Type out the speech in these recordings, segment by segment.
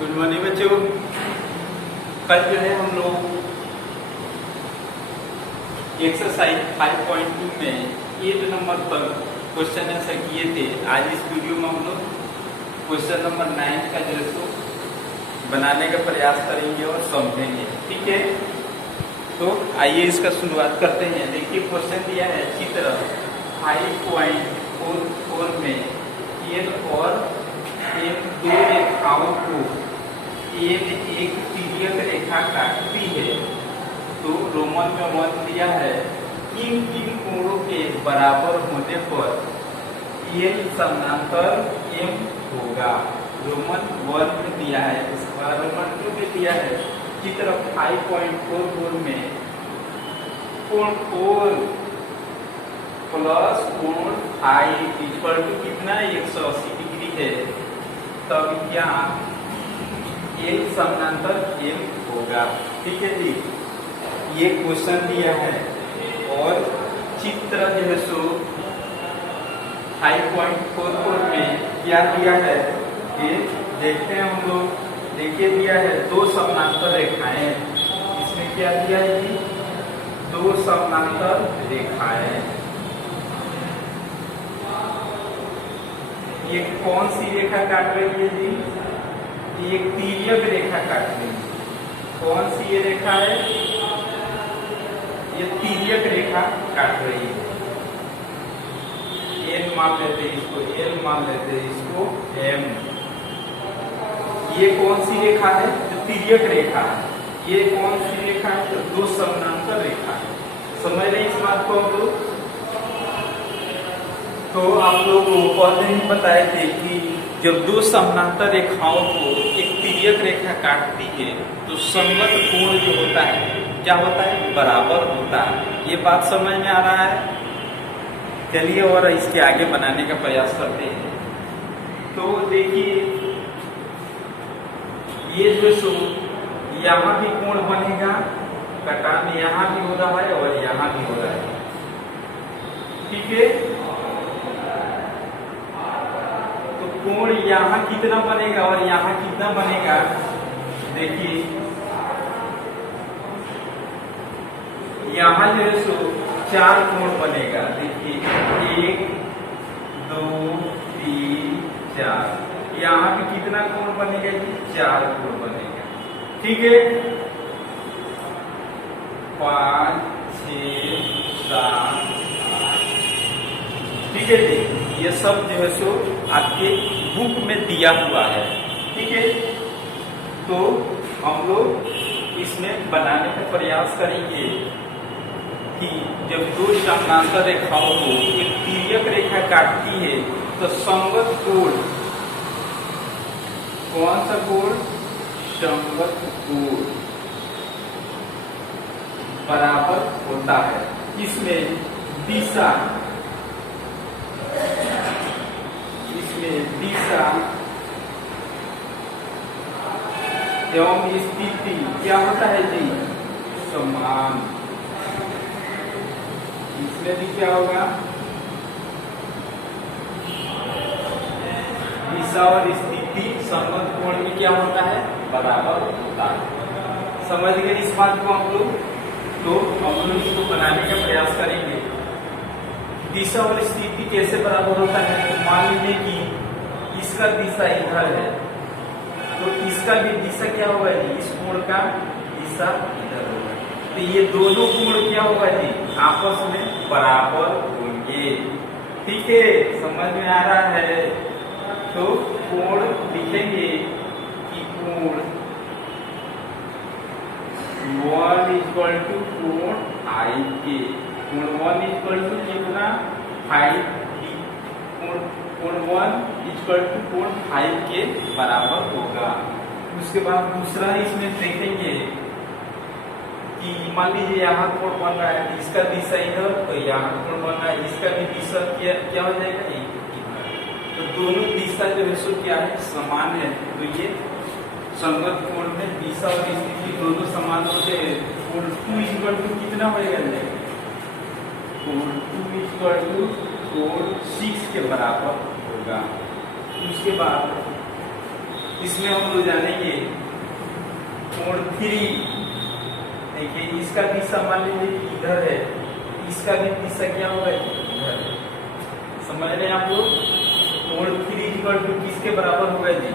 Good morning बच्चों। कल जो है हम लोग एक्सरसाइज 5.2 में 8 नंबर पर क्वेश्चन आंसर किए थे। आज इस वीडियो में हम लोग क्वेश्चन नंबर 9 का जो है सो बनाने का प्रयास करेंगे और समझेंगे। ठीक है, तो आइए इसका शुरुआत करते हैं। देखिए क्वेश्चन दिया है चित्र 5.44 में एल और एम दो रेखाओं को एल एक तिर्यक रेखा काटती है, तो रोमन में वन दिया है। इन तीन कोणों के बराबर होने पर एल समानांतर एम होगा। रोमन वन में दिया है, इसका रोमन 2 में दिया है। चित्र 5.44 में कोण 4 प्लस कोण 5 इक्वल टू कितना 180 डिग्री है। तब यहाँ एल समानांतर एम होगा। ठीक है जी, ये क्वेश्चन दिया है और चित्र जो है सो 5.44 में क्या दिया है ये देखते हैं हम लोग। देखिए दिया है दो समानांतर रेखाएं। इसमें क्या दिया है जी, दो समानांतर रेखाएं। ये कौन सी रेखा काट रही है जी, एक तिर्यक रेखा काट रही है। कौन सी ये रेखा है, ये तिर्यक रेखा काट रही है। एन मान लेते हैं इसको, एल मान लेते हैं इसको एम। ये कौन सी रेखा है, जो तिर्यक रेखा है। ये कौन सी रेखा है, तो दो समानांतर रेखा है। समझ रहे इस बात को हम लोग। तो आप लोग को पहले ही बताए थे कि जब दो समानांतर रेखाओं को एक तिर्यक रेखा काटती है तो संगत कोण जो होता है क्या होता है, बराबर होता है। ये बात समझ में आ रहा है। चलिए और इसके आगे बनाने का प्रयास करते हैं। तो देखिए ये जो सो यहाँ भी कोण बनेगा, कटान यहाँ भी हो रहा है और यहाँ भी हो रहा है। ठीक है, कोण यहाँ कितना बनेगा और यहाँ कितना बनेगा। देखिए यहाँ जो है सो 4 कोण बनेगा। देखिए 1 2 3 4। यहाँ पे कितना कोण बनेगा जी, 4 कोण बनेगा। ठीक है, 5 6 7 8। ठीक है जी, ये सब जो है सो आपके बुक में दिया हुआ है। ठीक है, तो हम लोग इसमें बनाने का प्रयास करेंगे कि जब दो समानांतर रेखाओं को एक तिर्यक रेखा काटती है तो संगत कोण, कौन सा कोण, संगत कोण बराबर होता है। इसमें दिशा एवं स्थिति क्या होता है जी, समान। इसमें भी क्या होगा, दिशा और स्थिति संगत कोण में क्या होता है, बराबर होता है। समझ गए इस बात को हम लोग। तो हम लोग इसको बनाने का प्रयास करेंगे। दिशा और स्थिति कैसे बराबर होता है, तो मान लीजिए कि इसका दिशा इधर है तो इसका भी दिशा क्या होगा जी, इस कोण का दिशा इधर होगा। तो ये दोनों कोण क्या होगा जी, आपस में बराबर होंगे। ठीक है, समझ में आ रहा है। तो कोण लिखेंगे कि कोण 1 इक्वल टू कोण I के, कोण 1 इक्वल टू कितना 5, कोण 1 इक्वल टू कोण 5 के बराबर होगा। उसके बाद दूसरा इसमें देखेंगे कि मान लीजिए यहाँ कोण बन रहा है, इसका दिशा इधर, तो यहाँ कोण बन रहा है, इसका भी दिशा क्या हो जाएगा इधर। तो दोनों दिशा जो है सो क्या है, समान है। तो ये संगत कोण में दिशा और स्थिति दोनों समान होते हैं। कोण 2 इक्वल टू कितना होगा, कोण 2 इक्वल टू कोण 6 के बराबर होगा। उसके बाद इसमें हम लोग जानेंगे कोण 3। देखिए इसका दिशा मान लीजिए कि इधर है, इसका भी दिशा क्या होगा, इधर है। समझ रहे हैं आप लोग? कोण 3 इक्वल टू किसके बराबर होगा जी?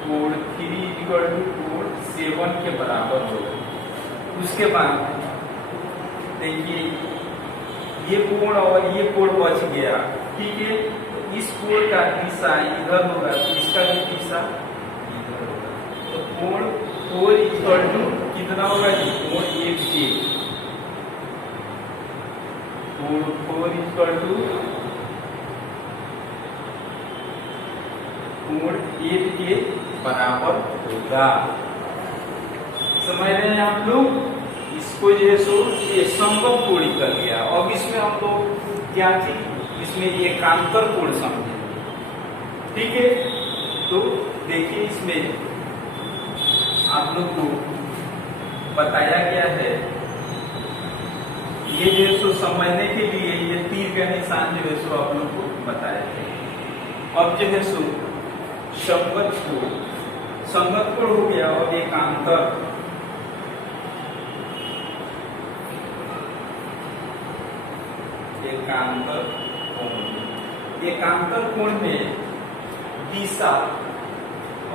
कोण 3 इक्वल टू कोण 7 के बराबर होगा। उसके बाद देखिए ये कोण और ये कोण बच गया, ठीक है। तो इस कोण का दिशा इधर होगा, तो इसका भी दिशा इधर होगा। तो कोण 4 इक्वल टू कितना होगा जी? कोण 8 के। कोण 4 इक्वल टू कोण 8 के बराबर होगा। समझ रहे हैं आप लोग? इसको जो है सो ये संगत कोण कर लिया। अब इसमें हम लोग क्या चीज, इसमें एकांतर कोण समझे, ठीक है। तो देखिए इसमें आप लोग को बताया गया है, ये जो है सो समझने के लिए ये तीर का निशान जो है सो आप लोग को बताया गया। अब जो है सो संगत कोण हो गया और एकांतर एकांतर कोण में दिशा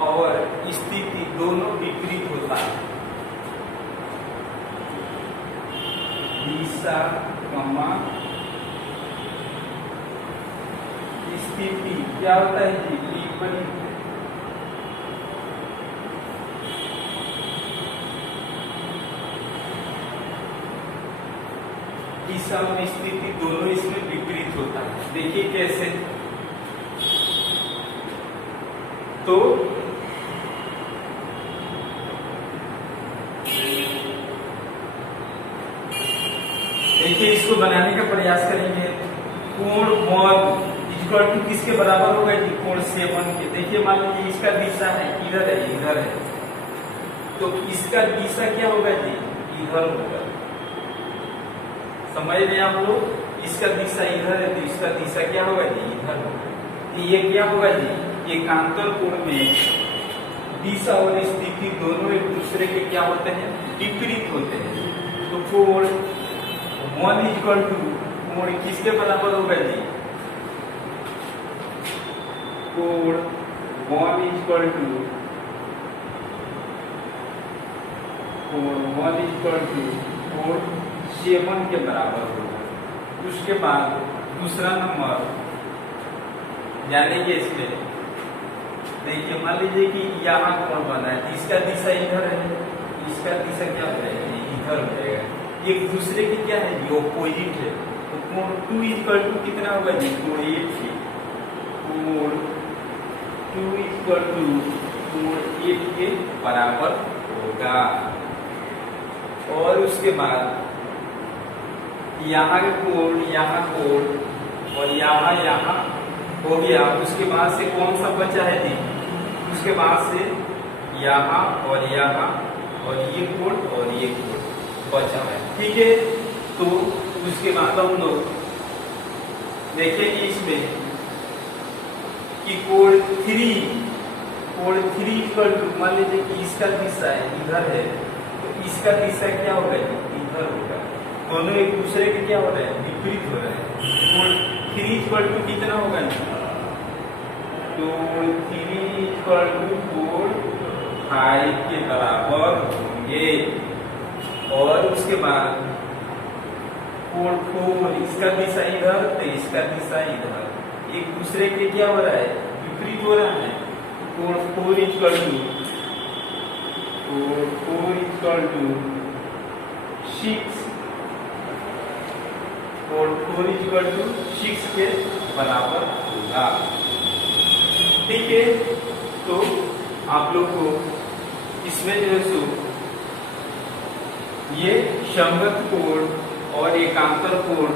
और स्थिति दोनों विपरीत होता है। दिशा स्थिति क्या होता है जी? विपरीत। दिशा और स्थिति दोनों इसमें विपरीत होता है। देखिए कैसे, तो देखिए इसको बनाने का प्रयास करेंगे। कोण 1 इक्वल टू किसके बराबर होगा जी? कोण 7 के। देखिए मान लीजिए इसका दिशा है इधर है, इधर है, तो इसका दिशा क्या होगा जी? इधर होगा। समझ रहे हैं आप लोग? इसका दिशा इधर है, तो इसका दिशा क्या होगा जी? इधर होगा। तो ये क्या होगा जी? एकांतर कोण में दिशा और स्थिति दोनों एक दूसरे के क्या होते हैं? विपरीत होते हैं। तो कोण 1 इक्वल टू कोण किसके बराबर होगा जी? कोण 1 इक्वल टू कोण 7 के बराबर होगा। उसके बाद दूसरा नंबर जानेंगे इसमें। देखिए मान लीजिए कि यहाँ कोण बना है, इसका दिशा इधर है, इसका दिशा क्या हो जाएगा? इधर हो जाएगा। एक दूसरे के क्या है? ऑपोजिट है। तो कोण 2 इक्वल टू कितना होगा जी? कोण 8 के। कोण 2 इक्वल टू कोण 8 के बराबर होगा। और उसके बाद यहाँ कोण और यहाँ हो गया। उसके बाद से कौन सा बचा है जी? उसके बाद से यहाँ और ये कोण और ये कोण बचा है, ठीक है। तो उसके बाद हम लोग देखेंगे इसमें कि कोण 3 इक्वल टू, मान लीजिए कि इसका दिशा है इधर है, तो इसका दिशा क्या होगा? इधर होगा। दोनों एक दूसरे के क्या हो रहे हैं? विपरीत हो रहे हैं। कोण 3 इक्वल टू कितना होगा? तो 3 इक्वल टू कोण 5 के बराबर होंगे। और उसके बाद कोण 4, इसका दिशा इधर, तो इसका दिशा इधर, एक दूसरे के क्या हो रहा है? विपरीत हो रहा है। कोण 4 इक्वल टू 6, कोण 4 इक्वल टू 6 के बराबर होगा, ठीक है। तो आप लोग को इसमें जो है सो ये संगत कोण और एकांतर कोण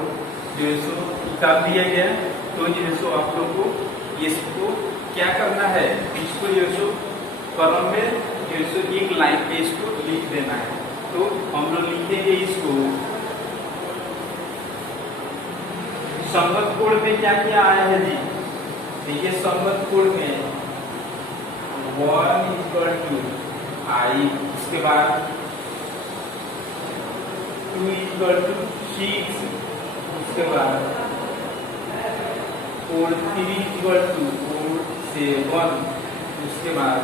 जो है सो निकाल दिया गया। तो जो है सो आप लोग को इसको क्या करना है? इसको जो है सो कॉलम में जो है सो एक लाइन पे इसको लिख देना है। तो हम लोग लिखेंगे इसको, संगत कोण में क्या क्या आया है जी? देखिए संगत कोण में 1 इक्वल टू 5, उसके बाद 2 इक्वल टू 6, उसके बाद 3 इक्वल टू 7, उसके बाद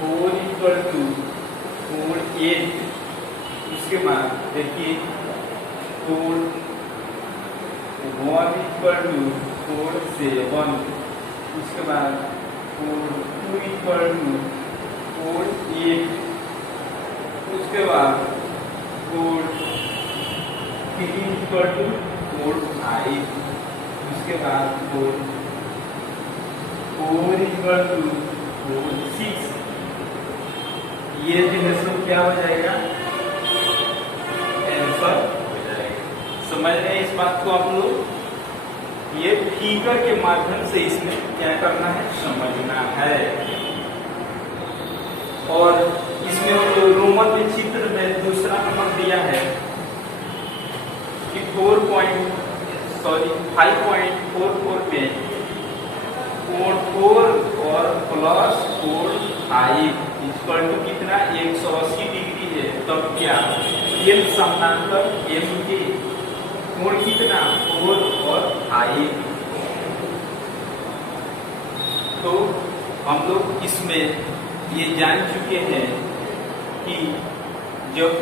4 इक्वल टू 8, उसके बाद देखिए 1 इक्वल टू 7, उसके बाद 2 इक्वल टू 8, उसके बाद 3 इक्वल टू 5, उसके बाद 4 इक्वल टू 6। ये जो है सो क्या हो जाएगा, आंसर हो जाएगा। समझ रहे हैं इस बात को आप लोग? ये फिगर के माध्यम से इसमें क्या करना है, समझना है। और इसमें जो रोमन में चित्र में दूसरा नंबर दिया है कि 5.44 में 4 और प्लस 5 इक्वल टू कितना, 180 डिग्री है। तब क्या एम समानांतर एम के कोण कितना, 4 और 5। तो हम लोग इसमें ये जान चुके हैं कि जब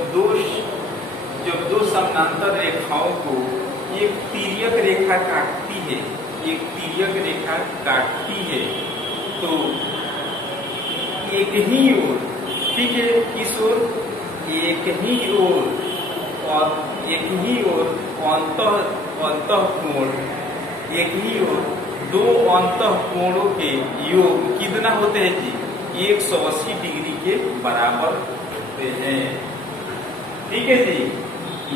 दो समानांतर रेखाओं को एक तिर्यक रेखा काटती है, तो एक ही ओर, ठीक है, इस ओर एक ही ओर और एक ही ओर अंतःकोण, एक ही ओर दो अंतःकोणों के योग कितना होते हैं जी, 180 डिग्री के बराबर होते हैं। ठीक है जी,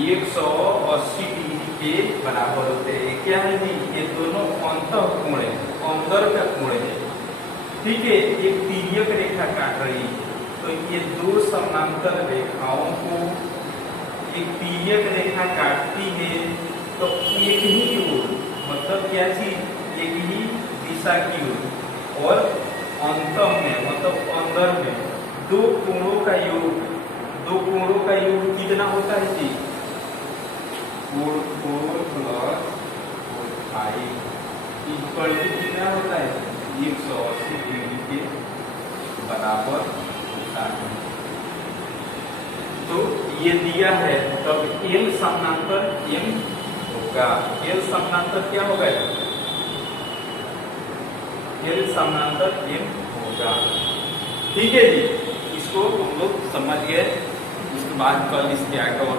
180 डिग्री के बराबर होते हैं। क्या है जी, ये दोनों अंतःकोण है, अंदर का कोण है। ठीक है, एक तिर्यक रेखा काट रही है, तो ये दो समानांतर रेखाओं को एक तिर्यक रेखा काटती है, तो एक ही ओर, मतलब क्या चीज, एक ही दिशा की ओर, और अंत में मतलब अंदर में दो कोणों का योग कितना होता है जी, 4 प्लस 5 इक्वल टू कितना होता है, 180 डिग्री के बराबर होता है। तो ये दिया है, तब एल समानांतर एम होगा। एल समानांतर क्या होगा, एल समानांतर एम होगा। ठीक है जी, इसको हम लोग समझ गए। इसके बाद कल इसके आगे और